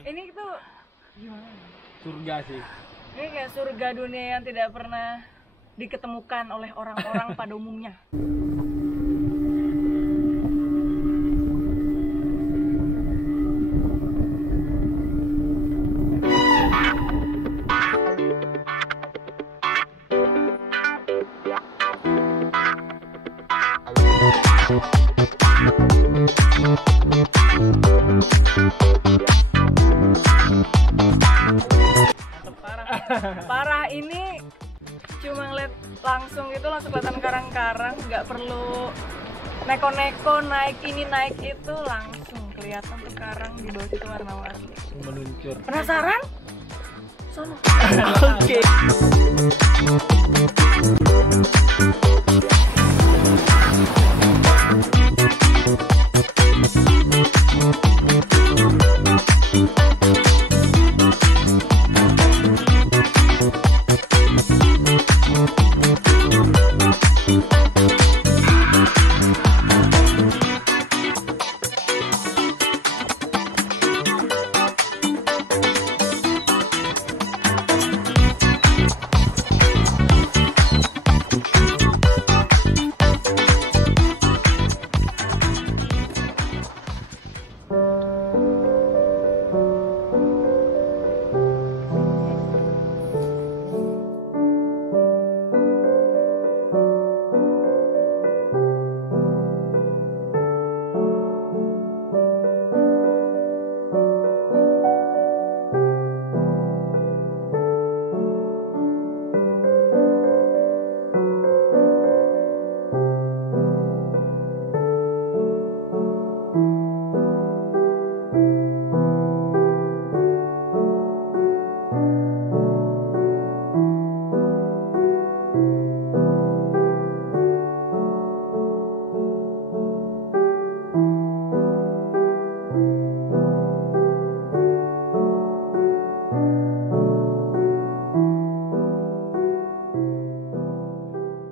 Ini tuh gimana? Surga sih. Ini kayak surga dunia yang tidak pernah diketemukan oleh orang-orang pada umumnya. Parah, ini cuma ngeliat langsung gitu langsung kelihatan karang-karang, nggak perlu neko-neko naik ini naik itu, langsung kelihatan tuh karang di bawah itu warna-warni. Meluncur. Penasaran? Sono. Oke.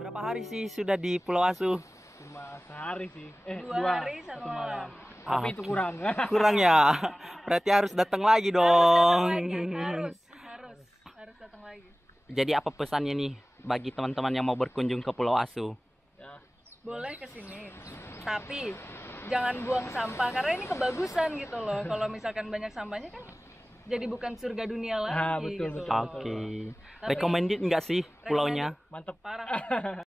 Berapa hari sih sudah di Pulau Asu? Cuma sehari sih. Dua hari satu malam. Tapi itu kurang. Kurang ya. Berarti harus datang lagi dong. Harus datang lagi. Jadi apa pesannya nih bagi teman-teman yang mau berkunjung ke Pulau Asu? Ya. Boleh kesini, tapi jangan buang sampah karena ini kebagusan gitu loh. Kalau misalkan banyak sampahnya kan jadi bukan surga dunia lagi. Betul, gitu betul. loh. Oke. Tapi Recommended nggak sih pulaunya? Mantep parah.